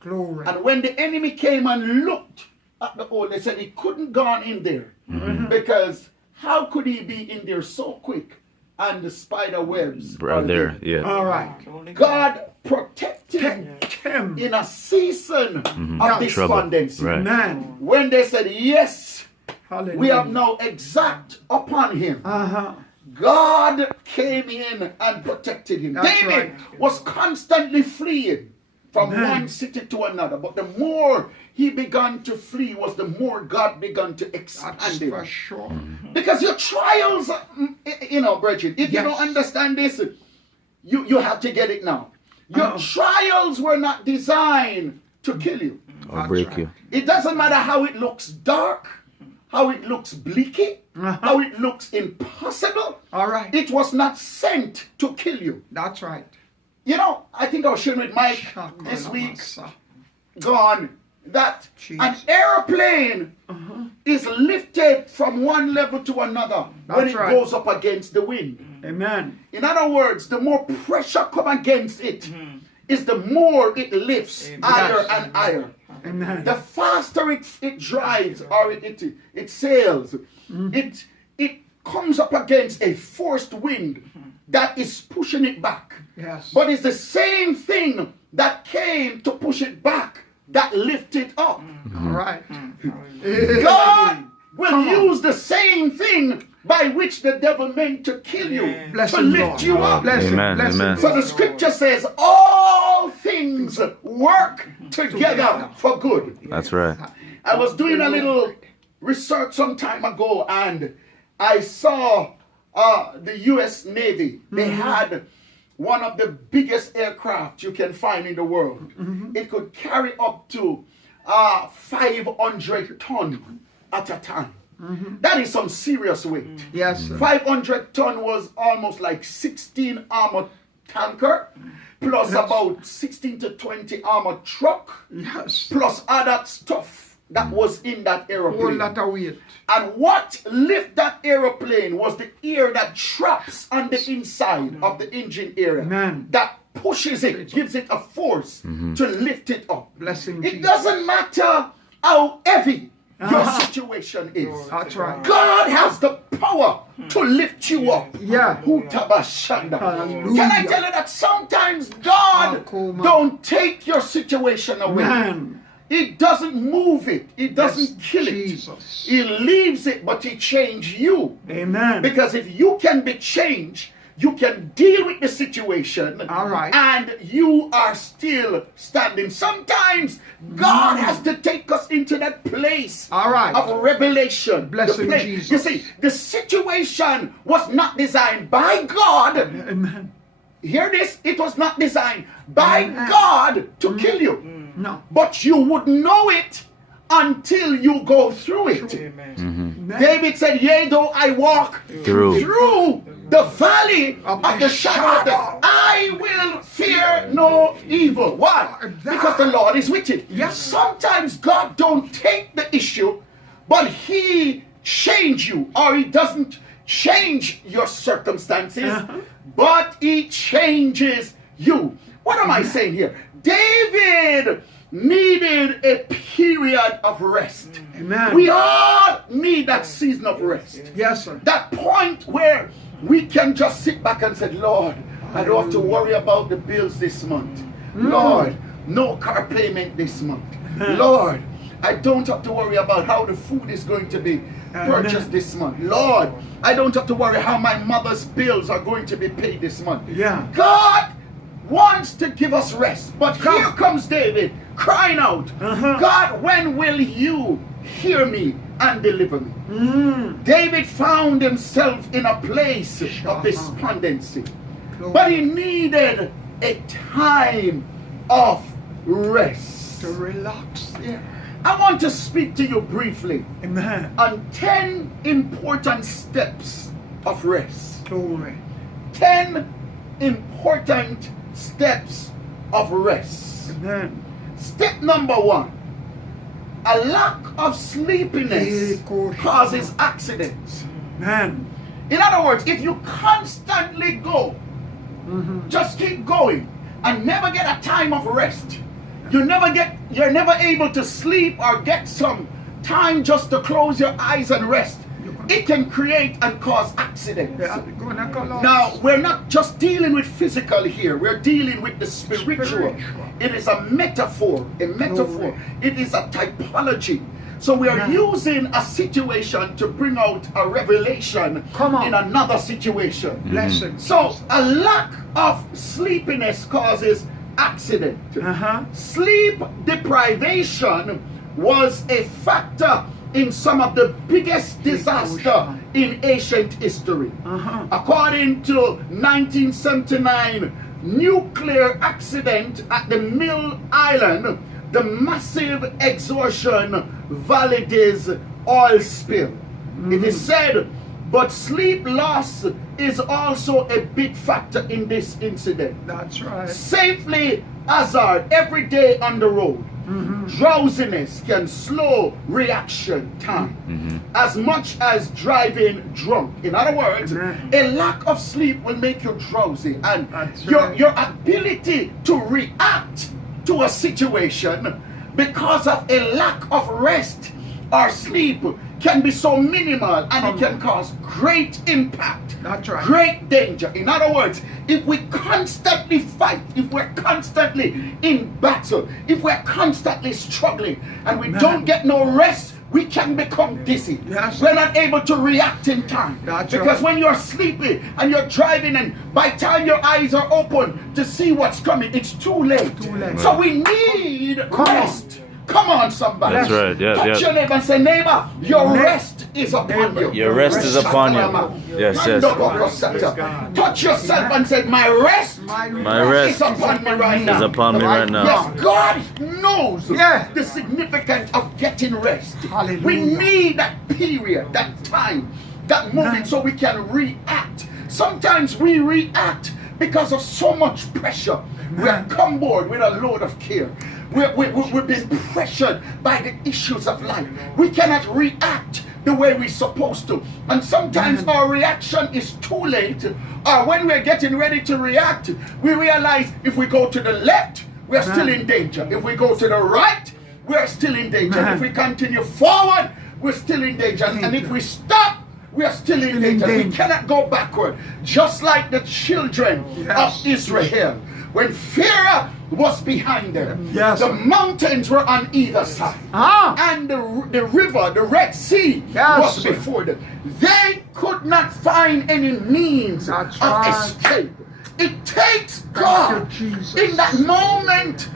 Glory. And when the enemy came and looked at the hole, they said he couldn't go on in there. Because how could he be in there so quick and the spider webs Are there, yeah. All right. God protected Him. in a season of Trouble. despondency. Right. Man. When they said, yes, Hallelujah. we have now exact upon him. Uh-huh. God came in and protected him. That's David right. was constantly fleeing from Amen. one city to another. But the more he began to flee was the more God began to expand That's him. for sure. Because your trials, brethren, if you Yes. don't understand this, you have to get it now. Your trials were not designed to kill you. Or That's break right. you. It doesn't matter how it looks dark, how it looks bleaky, how it looks impossible. All right. It was not sent to kill you. That's right. You know, I think I was sharing with Mike this week, gone, that an Jesus. airplane is lifted from one level to another when That's it right. goes up against the wind. Amen. In other words, the more pressure come against it, is the more it lifts higher Yes. and higher. Amen. The faster it drives or it sails, it comes up against a forced wind that is pushing it back. Yes. But it's the same thing that came to push it back that lifted up. All right. God will Come on. use the same thing by which the devil meant to kill you, Bless to him, lift Lord. you up. Bless him. Amen, Bless him. amen. So the scripture says all things work together for good. That's right. I was doing a little research some time ago and I saw the US Navy. They had one of the biggest aircraft you can find in the world. It could carry up to 500 tons at a time. That is some serious weight. Yes. sir. 500 ton was almost like 16 armored tanker, plus about 16 to 20 armored truck, Yes. plus other stuff that was in that Whole aeroplane. lot of weight. And what lift that aeroplane was the air that traps on the inside of the engine area. Amen. That pushes it, gives it a force to lift it up. Blessing It Jesus. doesn't matter how heavy your situation is. That's right. God has the power to lift you up. Yeah. Hutabashanda. Hallelujah. Can I tell you that sometimes God Akuma. don't take your situation away. Man. He doesn't move it. He doesn't Yes, kill it. Jesus. He leaves it, but he changes you. Amen. Because if you can be changed, you can deal with the situation. All right. And you are still standing. Sometimes God has to take us into that place All right. of revelation. Blessing The place- Jesus. You see, the situation was not designed by God. Amen. Hear this? It was not designed by Amen. God to kill you. No. But you would know it until you go through it. Amen. David said, yea, though I walk Through. the valley Of of the shadow of death, I will fear no evil. Why? Because the Lord is with it. Yes. Sometimes God don't take the issue, but he change you, or he doesn't change your circumstances, but he changes you. What am I saying here? David needed a period of rest. Amen. We all need that season of rest. Yes, sir. That point where we can just sit back and say, Lord, I don't have to worry about the bills this month. Lord, no car payment this month. Lord, I don't have to worry about how the food is going to be purchased this month. Lord, I don't have to worry how my mother's bills are going to be paid this month. Yeah. God wants to give us rest. But here comes David crying out, God, when will you hear me and deliver me? David found himself in a place of despondency. But he needed a time of rest. To relax there. I want to speak to you briefly Amen. on 10 important steps of rest. Glory. 10 important steps of rest. Amen. Step number 1. A lack of sleepiness causes accidents. Man. In other words, if you constantly go, just keep going, and never get a time of rest, you're never able to sleep or get some time just to close your eyes and rest, it can create and cause accidents. Now, we're not just dealing with physical here, we're dealing with the spiritual. It is a metaphor, It is a typology. So we are using a situation to bring out a revelation in another situation. Blessing. So a lack of sleepiness causes accident. Sleep deprivation was a factor in some of the biggest disaster in ancient history. According to 1979 nuclear accident at the Mill Island, the massive exhaustion Valdez oil spill. It is said, but sleep loss is also a big factor in this incident. That's right. Safely hazard every day on the road. Drowsiness can slow reaction time as much as driving drunk. In other words, a lack of sleep will make you drowsy, and your ability to react to a situation because of a lack of rest or sleep can be so minimal, and it can cause great impact. That's right. Great danger. In other words, if we constantly fight, if we're constantly in battle, if we're constantly struggling and we don't get no rest, we can become dizzy. Yes. We're not able to react in time. That's because right. when you're sleepy and you're driving, and by the time your eyes are open to see what's coming, it's too late. Too late. So we need rest. Come on, somebody. That's right. Yeah, Touch your neighbor and say, neighbor, your rest is upon you. Your rest is upon you. Yes, yes. Touch yourself and say, my rest My rest is upon me right now. is upon me right now. Yes, God knows Yeah. the significance of getting rest. Hallelujah. We need that period, that time, that moment, so we can react. Sometimes we react because of so much pressure. We are come board with a load of care. We've been pressured by the issues of life. We cannot react the way we're supposed to. And sometimes our reaction is too late. Or when we're getting ready to react, we realize if we go to the left, we're still in danger. If we go to the right, we're still in danger. If we continue forward, we're still in danger. And if we stop, we are still in danger. We cannot go backward. Just like the children of Israel. When Pharaoh was behind them, Yes. the mountains were on either side. And the river, the Red Sea, Yes. was before them. They could not find any means That's of right. escape. It takes God you, Jesus. in that moment